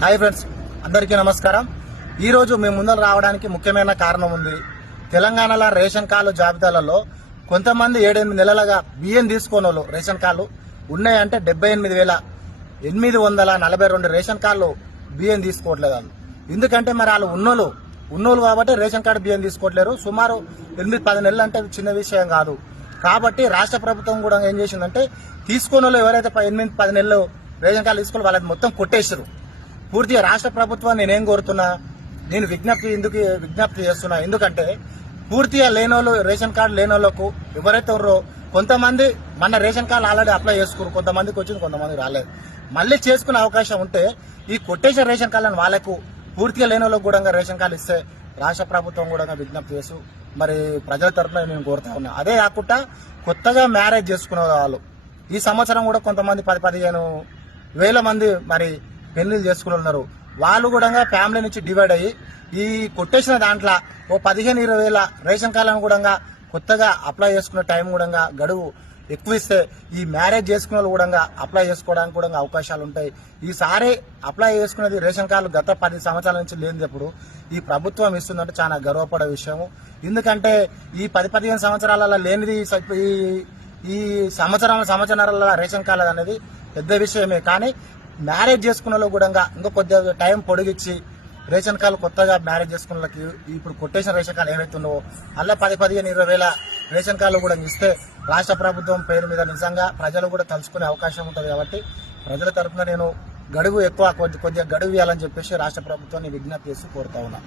Hi friends అందరికీ నమస్కారం. ఈరోజు మేము ముందర రావడానికి ముఖ్యమైన కారణం ఉంది. తెలంగాణలో రేషన్ కార్డు జాబితాలలో కొంతమంది ఏడెనిమిది నెలలుగా బియ్యం తీసుకోని రేషన్ కార్డులు ఉన్నాయంటే డెబ్బై ఎనిమిది వేల ఎనిమిది వందల నలభై రెండు రేషన్ కార్డులు బియ్యం తీసుకోవట్లేదు ఎందుకంటే మరి వాళ్ళు ఉన్నోళ్ళు ఉన్నోళ్ళు కాబట్టి రేషన్ కార్డు బియ్యం తీసుకోవట్లేరు. సుమారు ఎనిమిది పది నెలలు అంటే చిన్న విషయం కాదు. కాబట్టి రాష్ట్ర ప్రభుత్వం కూడా ఏం చేసిందంటే తీసుకోని ఎవరైతే ఎనిమిది పది నెలలు రేషన్ కార్డు తీసుకోవాలి వాళ్ళది మొత్తం కొట్టేసారు పూర్తిగా రాష్ట్ర ప్రభుత్వం నేనేం కోరుతున్నా నేను విజ్ఞప్తి ఎందుకు విజ్ఞప్తి చేస్తున్నా? ఎందుకంటే పూర్తిగా లేనోళ్ళు రేషన్ కార్డు లేనోళ్ళకు ఎవరైతే ఉన్నారో కొంతమంది మన రేషన్ కార్డు ఆల్రెడీ అప్లై చేసుకున్నారు. కొంతమందికి వచ్చింది కొంతమంది రాలేదు. మళ్ళీ చేసుకునే అవకాశం ఉంటే ఈ కొట్టేసిన రేషన్ కార్డులను వాళ్ళకు పూర్తిగా లేని వాళ్ళకు కూడా రేషన్ కార్డు ఇస్తే రాష్ట్ర ప్రభుత్వం కూడా విజ్ఞప్తి చేసు మరి ప్రజల తరఫున నేను కోరుతా ఉన్నా. అదే కాకుండా కొత్తగా మ్యారేజ్ చేసుకునే వాళ్ళు ఈ సంవత్సరం కూడా కొంతమంది పది పదిహేను వేల మంది మరి పెళ్ళిళ్ళు చేసుకుని ఉన్నారు వాళ్ళు కూడా ఫ్యామిలీ నుంచి డివైడ్ అయ్యి ఈ కొట్టేసిన దాంట్లో ఓ పదిహేను ఇరవై వేల రేషన్ కార్డులను కూడా కొత్తగా అప్లై చేసుకునే టైం కూడా గడువు ఎక్కువ ఇస్తే ఈ మ్యారేజ్ చేసుకున్న వాళ్ళు కూడా అప్లై చేసుకోవడానికి కూడా అవకాశాలు ఉంటాయి. ఈసారి అప్లై చేసుకునేది రేషన్ కార్డు గత పది సంవత్సరాల నుంచి లేనిదప్పుడు ఈ ప్రభుత్వం ఇస్తుందంటే చాలా గర్వపడే విషయము. ఎందుకంటే ఈ పది పదిహేను సంవత్సరాలలో లేనిది ఈ ఈ సంవత్సరం సంవత్సరాల రేషన్ కార్డు అనేది పెద్ద విషయమే. కానీ మ్యారేజ్ చేసుకున్న కూడా ఇంకా కొద్దిగా టైం పొడిగిచ్చి రేషన్ కార్డు కొత్తగా మ్యారేజ్ చేసుకున్న వాళ్ళకి ఇప్పుడు కొట్టేసిన రేషన్ కార్డు ఏవైతే ఉన్నావో అలా పది పదిహేను ఇరవై వేల రేషన్ కార్డులు కూడా ఇస్తే రాష్ట్ర ప్రభుత్వం పేరు మీద నిజంగా ప్రజలు కూడా తలుచుకునే అవకాశం ఉంటుంది కాబట్టి ప్రజల తరఫున నేను గడువు ఎక్కువ కొద్ది కొద్దిగా గడువు ఇవ్వాలని చెప్పేసి రాష్ట్ర ప్రభుత్వాన్ని విజ్ఞప్తి చేసి కోరుతా ఉన్నా.